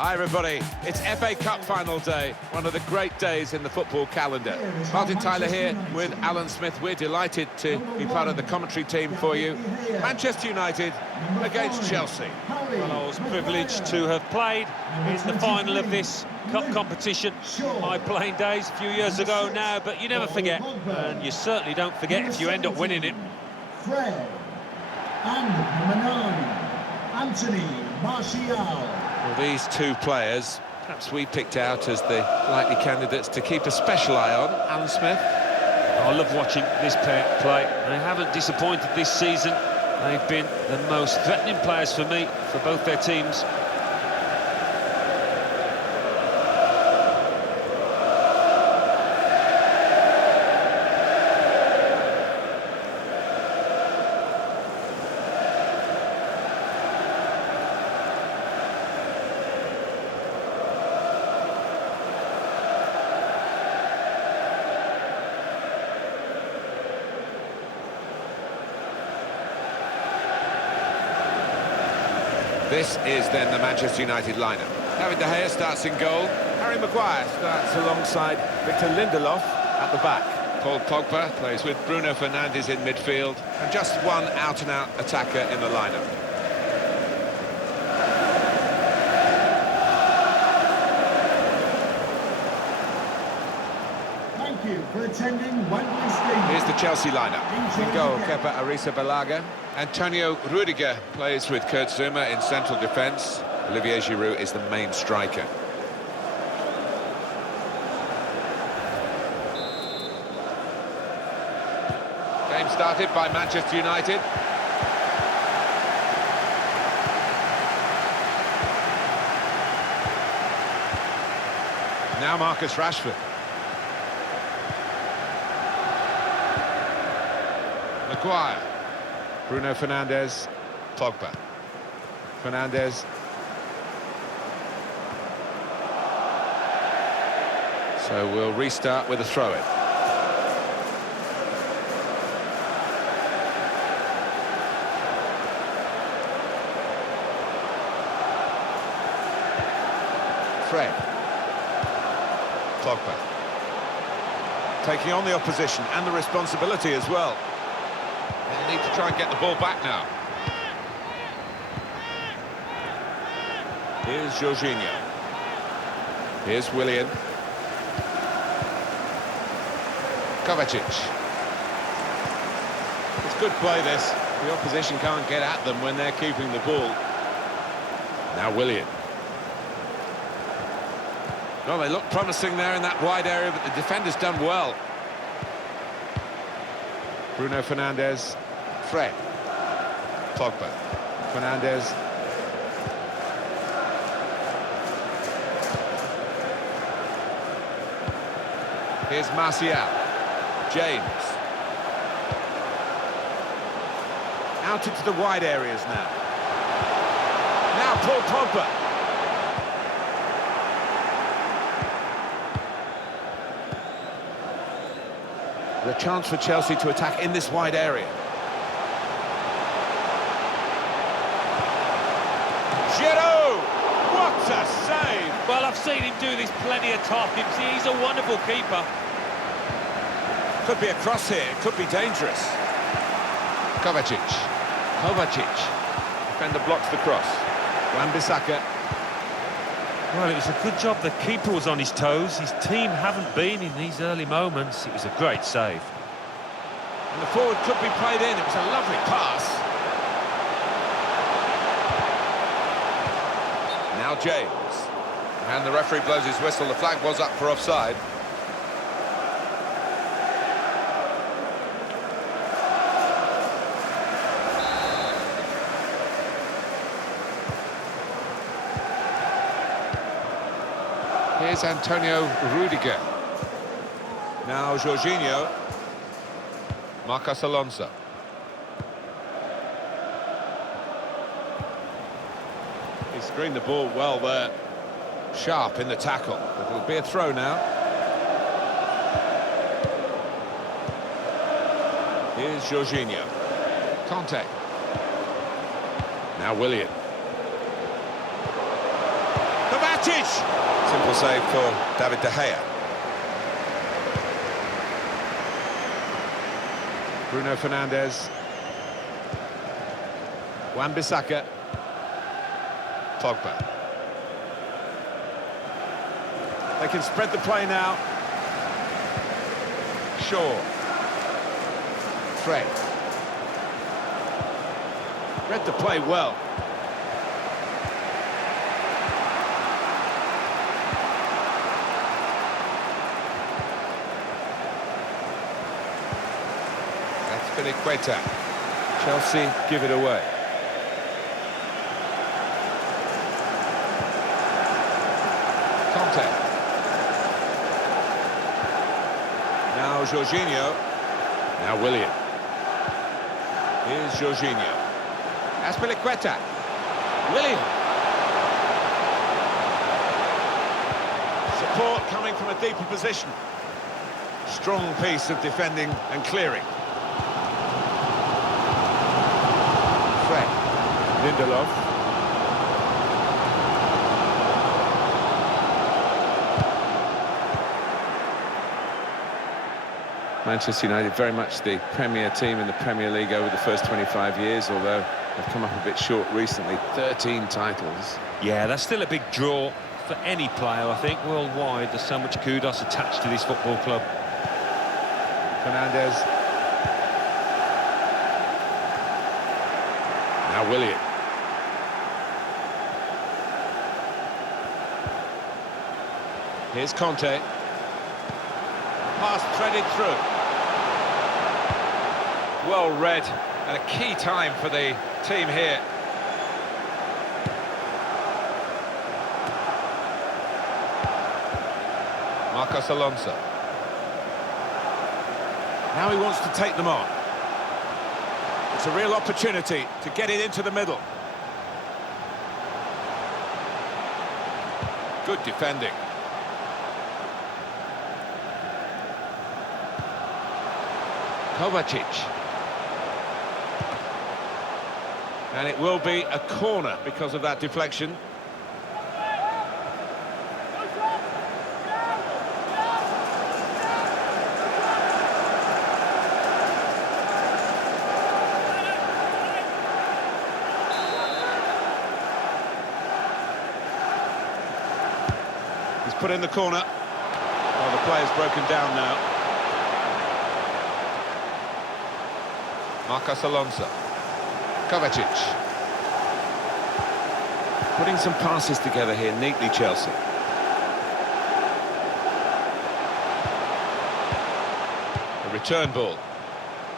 Hi everybody, it's FA Cup final day, one of the great days in the football calendar. Martin Tyler here with Alan Smith. We're delighted to be part of the commentary team for you. Manchester United against Chelsea. Well, I was privileged to have played in the final of this cup competition in my playing days a few years ago now, but you never forget, and you certainly don't forget if you end up winning it. Fred and Manani, Anthony Martial. Well, these two players, perhaps we picked out as the likely candidates to keep a special eye on. Alan Smith. I love watching this pair play. They haven't disappointed this season. They've been the most threatening players for me, for both their teams. This is then the Manchester United lineup. David De Gea starts in goal. Harry Maguire starts alongside Victor Lindelof at the back. Paul Pogba plays with Bruno Fernandes in midfield. And just one out-and-out attacker in the lineup. Thank you for attending Wembley Stadium. Here's the Chelsea lineup. In goal, Kepa Arrizabalaga. Antonio Rudiger plays with Kurt Zouma in central defence. Olivier Giroud is the main striker. Game started by Manchester United. Now Marcus Rashford. Maguire. Bruno Fernandes, Pogba. Fernandes. So we'll restart with a throw-in. Fred. Pogba. Taking on the opposition and the responsibility as well. They need to try and get the ball back now. Here's Jorginho. Here's Willian. Kovacic. It's good play, this. The opposition can't get at them when they're keeping the ball. Now Willian. Well, they look promising there in that wide area, but the defender's done well. Bruno Fernandes. Fred. Pogba. Fernandes. Here's Martial. James. Out into the wide areas now. Now Paul Pogba. The chance for Chelsea to attack in this wide area. Giroud! What a save! Well, I've seen him do this plenty of times. He's a wonderful keeper. Could be a cross here, it could be dangerous. Kovacic. Defender blocks the cross. Wan-Bissaka. Well, it was a good job the keeper was on his toes. His team haven't been in these early moments. It was a great save. And the forward could be played in. It was a lovely pass. Now James. And the referee blows his whistle. The flag was up for offside. Here's Antonio Rudiger. Now Jorginho. Marcos Alonso. He screened the ball well there. Sharp in the tackle. It'll be a throw now. Here's Jorginho. Conte. Now Willian. The Kovacic! Simple save for David De Gea. Bruno Fernandes. Wan-Bissaka. Pogba. They can spread the play now. Shaw. Fred. Read the play well. That's Filiqueta. Chelsea give it away. Conte. Now Jorginho. Now Willian. Here's Jorginho. Aspilicueta. Willian. Support coming from a deeper position. Strong piece of defending and clearing. Fred. Lindelof. Manchester United very much the premier team in the Premier League over the first 25 years, although they've come up a bit short recently. 13 titles. Yeah, that's still a big draw for any player, I think, worldwide. There's so much kudos attached to this football club. Fernandes. Now Willian. Here's Conte. Pass threaded through. Well read, and a key time for the team here. Marcos Alonso. Now he wants to take them on. It's a real opportunity to get it into the middle. Good defending. Kovacic. And it will be a corner because of that deflection. He's put in the corner. Well, the player's broken down now. Marcos Alonso. Kovacic. Putting some passes together here neatly, Chelsea. A return ball.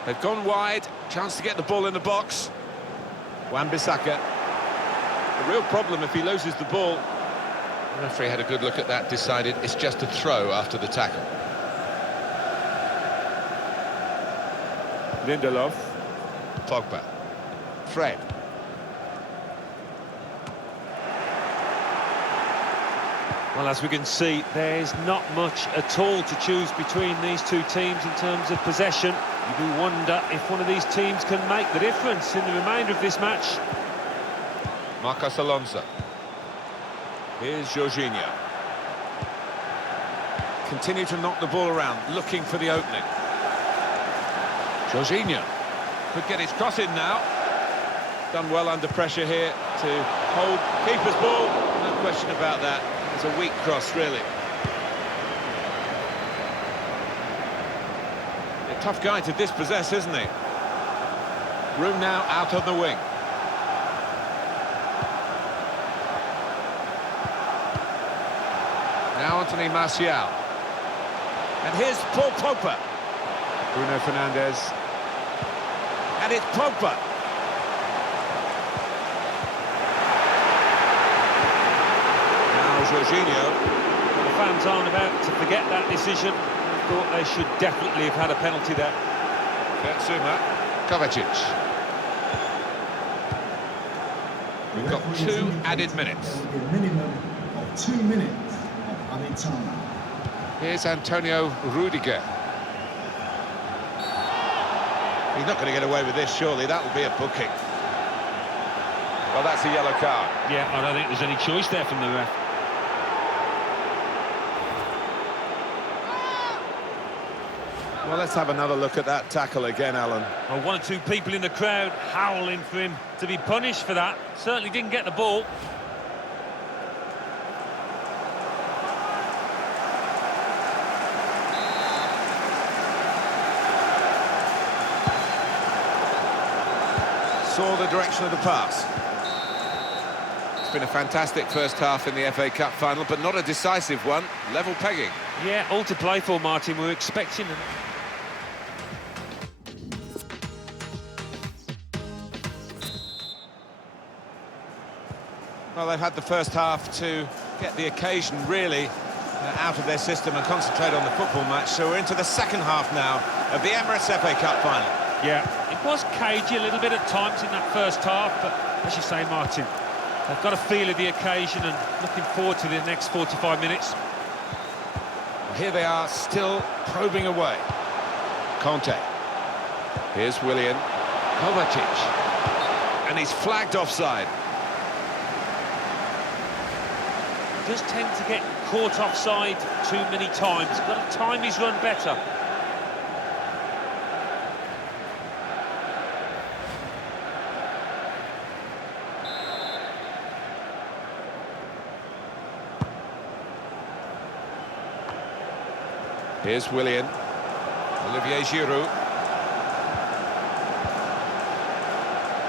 They've gone wide. Chance to get the ball in the box. Wan-Bissaka. A real problem if he loses the ball. The referee had a good look at that, decided it's just a throw after the tackle. Lindelof. Pogba. Fred. Well, as we can see, there's not much at all to choose between these two teams in terms of possession. You do wonder if one of these teams can make the difference in the remainder of this match. Marcos Alonso. Here's Jorginho. Continue to knock the ball around, looking for the opening. Jorginho could get his cross in now. Done well under pressure here to hold keeper's ball. No question about that. It's a weak cross, really. A tough guy to dispossess, isn't he? Room now out on the wing. Now Anthony Martial. And here's Paul Pogba. Bruno Fernandes. And it's Pogba. Now Jorginho. Well, the fans aren't about to forget that decision. I thought they should definitely have had a penalty there. Kurtzuma. Kovacic. We've got 2 added minutes. A minimum of 2 minutes of added time. Here's Antonio Rudiger. He's not going to get away with this, surely. That will be a booking. Well, that's a yellow card. Yeah, I don't think there's any choice there from the ref. Well, let's have another look at that tackle again, Alan. Well, one or two people in the crowd howling for him to be punished for that. Certainly didn't get the ball. Saw the direction of the pass. It's been a fantastic first half in the FA Cup final, but not a decisive one. Level pegging. Yeah, all to play for, Martin. We were expecting them. Well, they've had the first half to get the occasion really out of their system and concentrate on the football match. So we're into the second half now of the Emirates FA Cup final. Yeah, it was cagey a little bit at times in that first half, but as you say, Martin, they've got a feel of the occasion and looking forward to the next 45 minutes. Well, here they are, still probing away. Conte. Here's Willian. Kovacic. And he's flagged offside. Does tend to get caught offside too many times. Got to time his run better. Here's Willian. Olivier Giroud.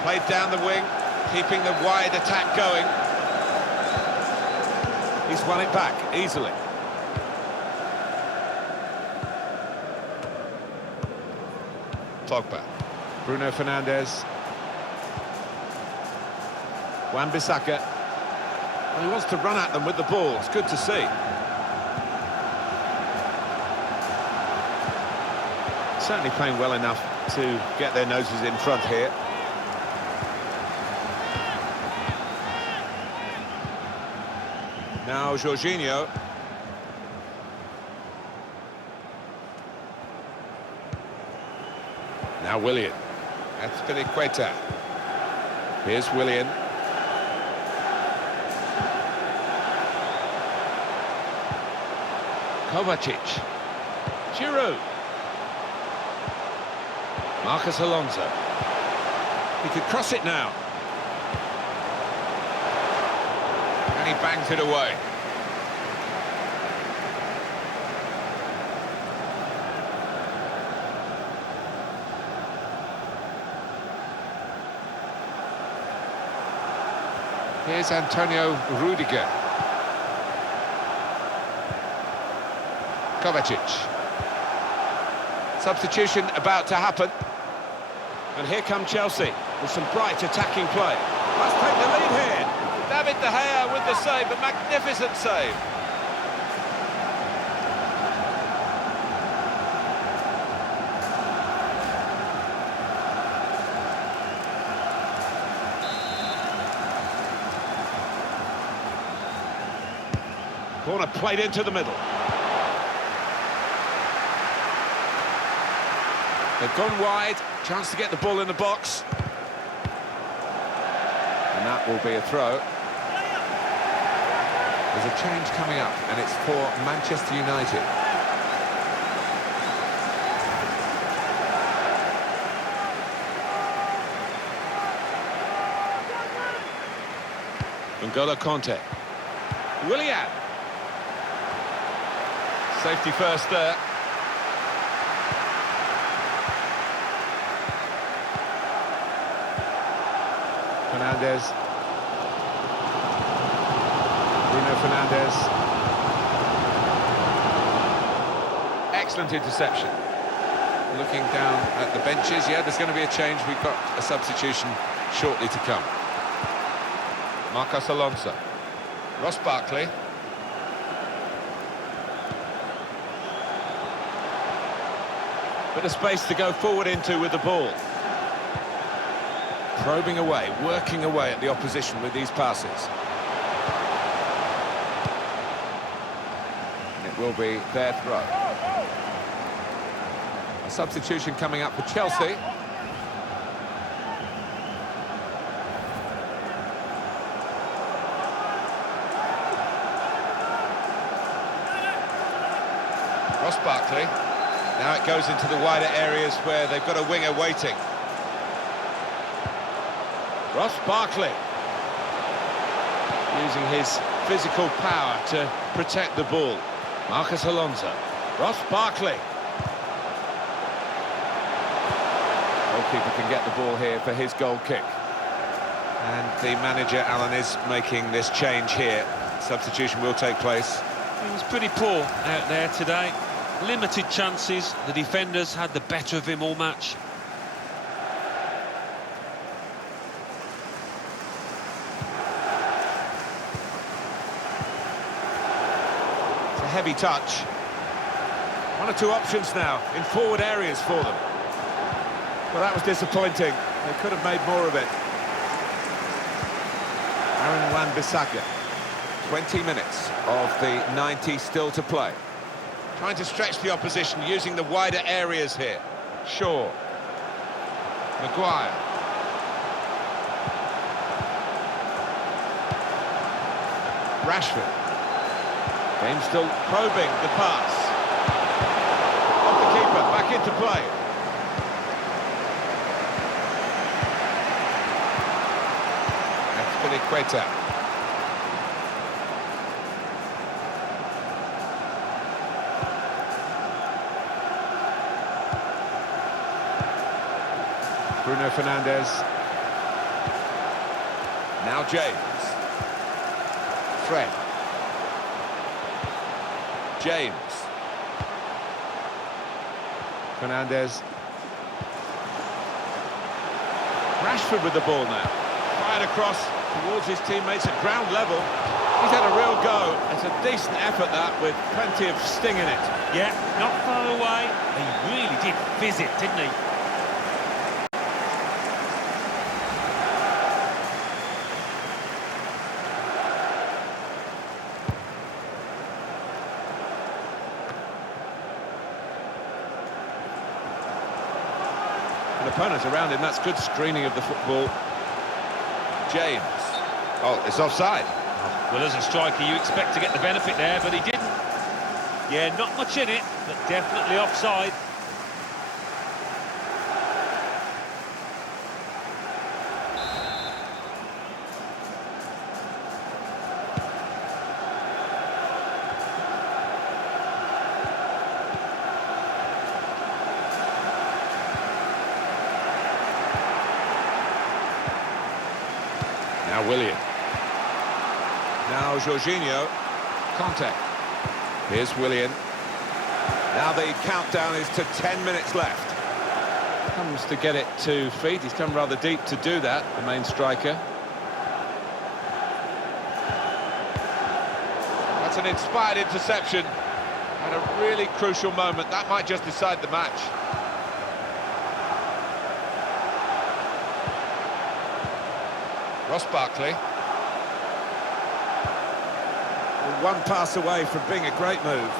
Played down the wing, keeping the wide attack going. He's won it back easily. Pogba. Bruno Fernandes. Wan-Bissaka. Well, he wants to run at them with the ball. It's good to see. Certainly playing well enough to get their noses in front here. Now Jorginho. Now Willian. That's Spilicueta. Here's Willian. Kovacic. Giroud. Marcus Alonso. He could cross it now. And he bangs it away. Here's Antonio Rudiger. Kovacic. Substitution about to happen. And here come Chelsea with some bright attacking play. Must take the lead here. David De Gea with the save, a magnificent save. Corner played into the middle. They've gone wide, chance to get the ball in the box. And that will be a throw. There's a change coming up, and it's for Manchester United. N'Golo Conte. Willian. Safety first there. Fernandes. Bruno Fernandes. Excellent interception. Looking down at the benches, yeah, there's going to be a change. We've got a substitution shortly to come. Marcos Alonso. Ross Barkley. Bit of space to go forward into with the ball. Probing away, working away at the opposition with these passes. And it will be their throw. A substitution coming up for Chelsea. Ross Barkley. Now it goes into the wider areas where they've got a winger waiting. Ross Barkley. Using his physical power to protect the ball. Marcus Alonso. Ross Barkley. Goalkeeper can get the ball here for his goal kick. And the manager, Alan, is making this change here. Substitution will take place. He was pretty poor out there today. Limited chances. The defenders had the better of him all match. It's a heavy touch. One or two options now in forward areas for them. Well, that was disappointing. They could have made more of it. Aaron Wan-Bissaka. 20 minutes of the 90 still to play. Trying to stretch the opposition using the wider areas here. Shaw. Maguire. Rashford. Game still probing the pass. Off the keeper, back into play. Equator. Bruno Fernandes. Now James. Fred. James. Fernandes. Rashford with the ball now. Fired across towards his teammates at ground level. He's had a real go. It's a decent effort, that, with plenty of sting in it. Yeah, not far away. He really did fizz it, didn't he? An opponent around him, that's good screening of the football. James. Oh, it's offside. Well, as a striker, you expect to get the benefit there, but he didn't. Yeah, not much in it, but definitely offside. Now Willian. Now Jorginho. Conte. Here's Willian. Now the countdown is to 10 minutes left. Comes to get it to feet. He's come rather deep to do that, the main striker. That's an inspired interception. At a really crucial moment. That might just decide the match. Ross Barkley. One pass away from being a great move.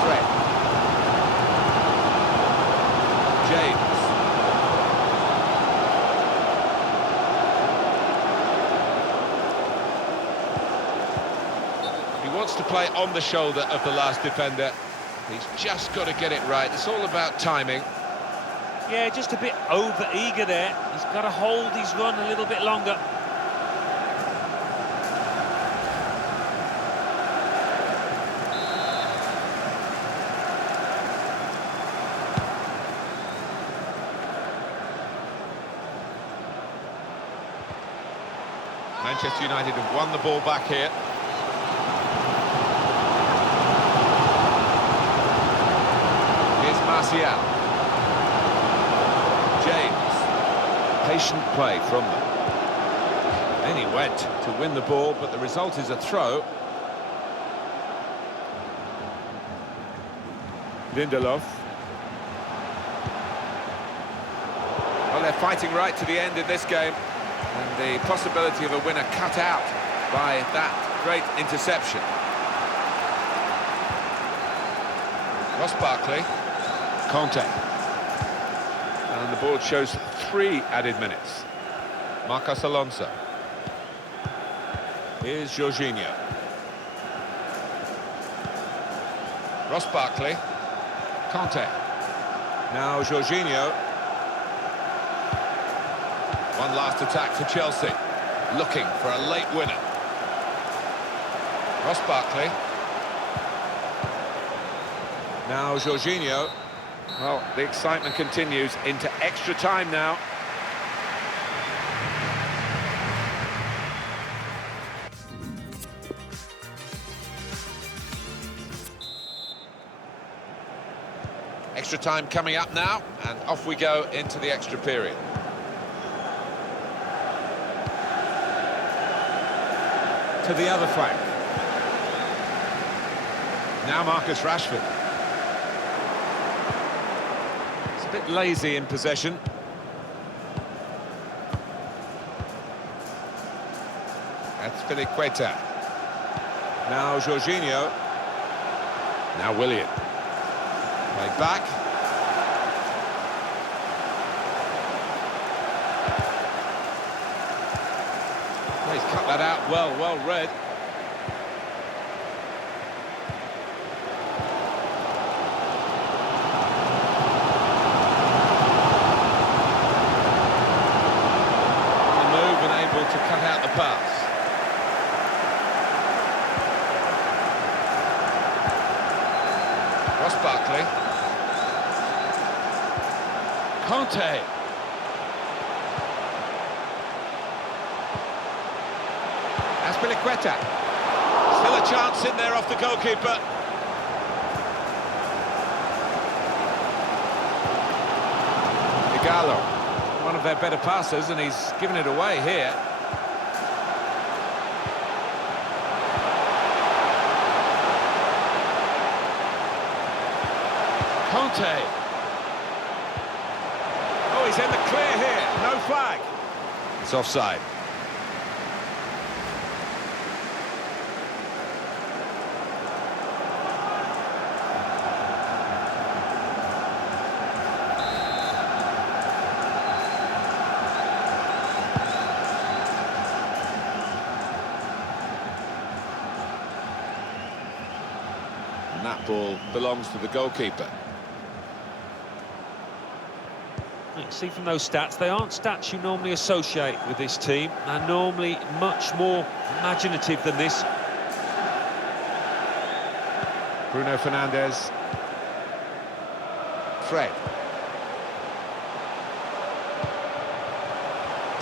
Fred. James. He wants to play on the shoulder of the last defender. He's just got to get it right. It's all about timing. Yeah, just a bit over-eager there. He's got to hold his run a little bit longer. Manchester United have won the ball back here. Here's Martial. James. Patient play from them. Then he went to win the ball, but the result is a throw. Lindelof. Well, they're fighting right to the end in this game. And the possibility of a winner cut out by that great interception. Ross Barkley. Conte. And the board shows 3 added minutes. Marcos Alonso. Here's Jorginho. Ross Barkley. Conte. Now Jorginho. One last attack for Chelsea. Looking for a late winner. Ross Barkley. Now Jorginho. Well, the excitement continues into extra time now. Extra time coming up now, and off we go into the extra period. To the other flank. Now Marcus Rashford. It's a bit lazy in possession. That's Azpilicueta. Now Jorginho. Now Willian. Played back. He's cut that out well read. The move and able to cut out the pass. Ross Barkley. Conte. Azpilicueta. Still a chance in there off the goalkeeper. Igalo, one of their better passers, and he's given it away here. Conte. Oh, he's in the clear here. No flag. It's offside. And that ball belongs to the goalkeeper. You see from those stats, they aren't stats you normally associate with this team. They're normally much more imaginative than this. Bruno Fernandes. Fred.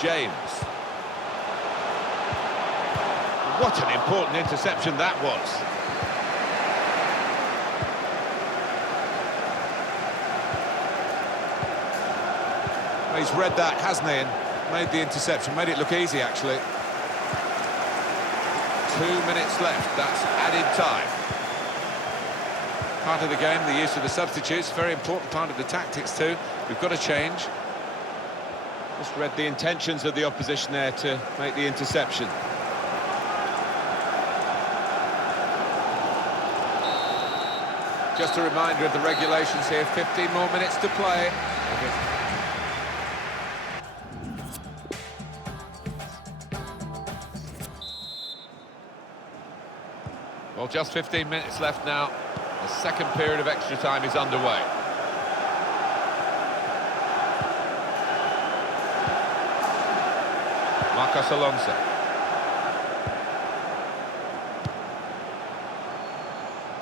James. What an important interception that was. Well, he's read that, hasn't he, and made the interception, made it look easy, actually. 2 minutes left, that's added time. Part of the game, the use of the substitutes, very important part of the tactics too. We've got to change. Just read the intentions of the opposition there to make the interception. Just a reminder of the regulations here, 15 more minutes to play. Well, just 15 minutes left now. The second period of extra time is underway. Marcos Alonso.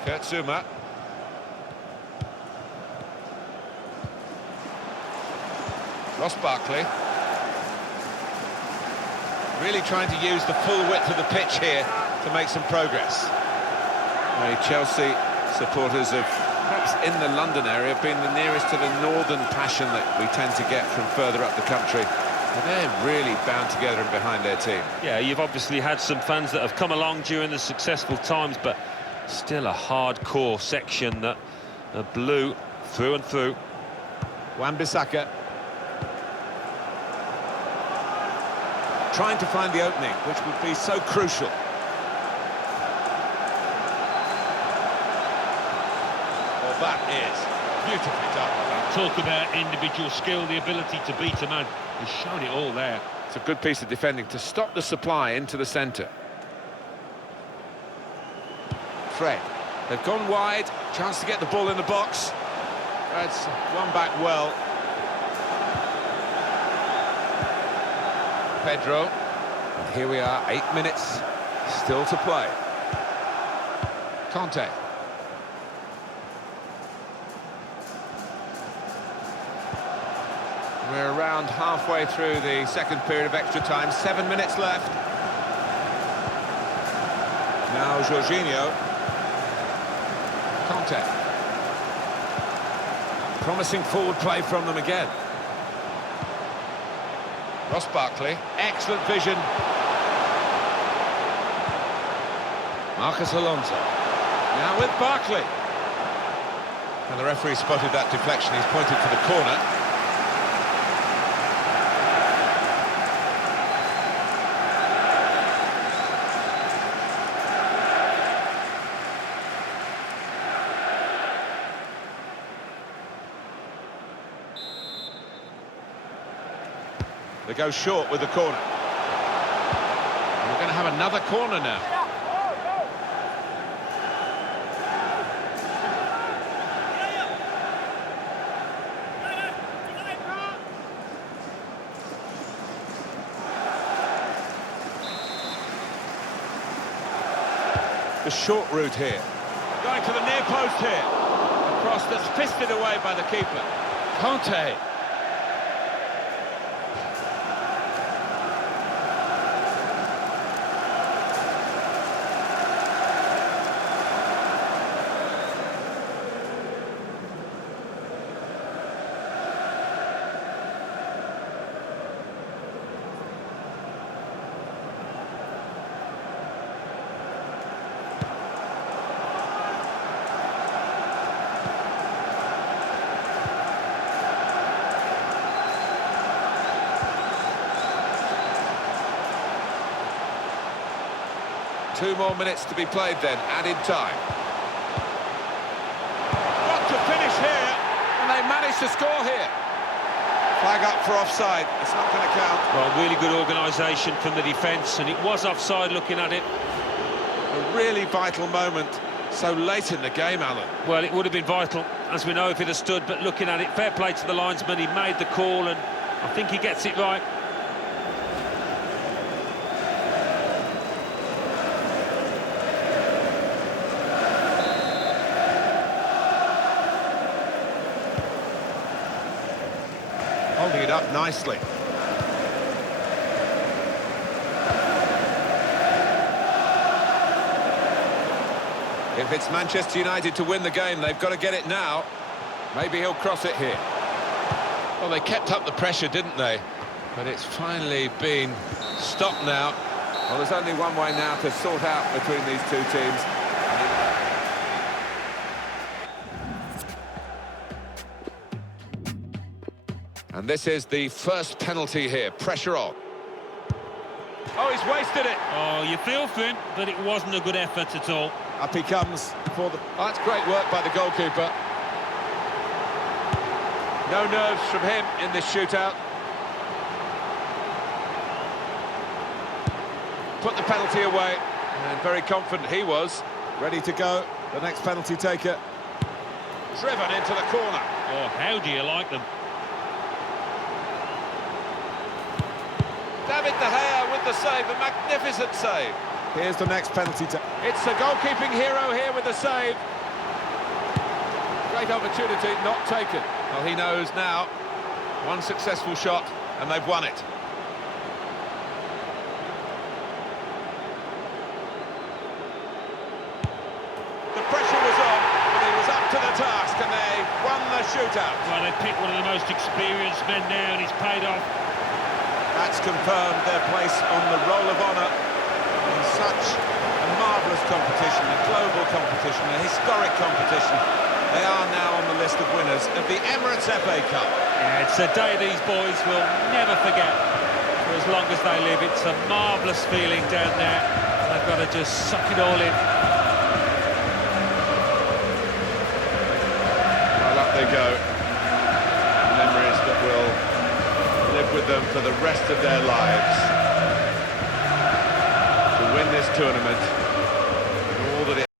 Kurt Zouma. Ross Barkley. Really trying to use the full width of the pitch here to make some progress. The Chelsea supporters have, perhaps in the London area, been the nearest to the northern passion that we tend to get from further up the country. And they're really bound together and behind their team. Yeah, you've obviously had some fans that have come along during the successful times, but still a hardcore section that are blue through and through. Wan-Bissaka. Trying to find the opening, which would be so crucial. That is beautifully done. Talk about individual skill, the ability to beat a man. He's shown it all there. It's a good piece of defending to stop the supply into the centre. Fred. They've gone wide, chance to get the ball in the box. That's one back well. Pedro. And here we are, 8 minutes still to play. Conte. We're around halfway through the second period of extra time, 7 minutes left. Now Jorginho. Conte. Promising forward play from them again. Ross Barkley, excellent vision. Marcus Alonso. Now with Barkley. And the referee spotted that deflection, he's pointed for the corner. They go short with the corner. And we're going to have another corner now. The short route here. Going to the near post here. A cross that's fisted away by the keeper. Conte. Two more minutes to be played then, added time. Got to finish here, and they managed to score here. Flag up for offside, it's not going to count. Well, really good organisation from the defence, and it was offside looking at it. A really vital moment, so late in the game, Alan. Well, it would have been vital, as we know, if it had stood, but looking at it, fair play to the linesman, he made the call, and I think he gets it right. Holding it up nicely. If it's Manchester United to win the game, they've got to get it now. Maybe he'll cross it here. Well, they kept up the pressure, didn't they? But it's finally been stopped now. Well, there's only one way now to sort out between these two teams. And this is the first penalty here. Pressure on. Oh, he's wasted it. Oh, you feel for him, but it wasn't a good effort at all. Up he comes for the... Oh, that's great work by the goalkeeper. No nerves from him in this shootout. Put the penalty away, and very confident he was. Ready to go, the next penalty taker. Driven into the corner. Oh, how do you like them? David De Gea with the save, a magnificent save. Here's the next penalty. It's the goalkeeping hero here with the save. Great opportunity, not taken. Well, he knows now. One successful shot, and they've won it. The pressure was on, but he was up to the task, and they won the shootout. Well, they picked one of the most experienced men now, and it's paid off. That's confirmed their place on the roll of honour in such a marvellous competition, a global competition, a historic competition. They are now on the list of winners of the Emirates FA Cup. Yeah, it's a day these boys will never forget for as long as they live. It's a marvellous feeling down there. They've got to just suck it all in. Well, up they go. Memories that will live with them for the rest of their lives. To win this tournament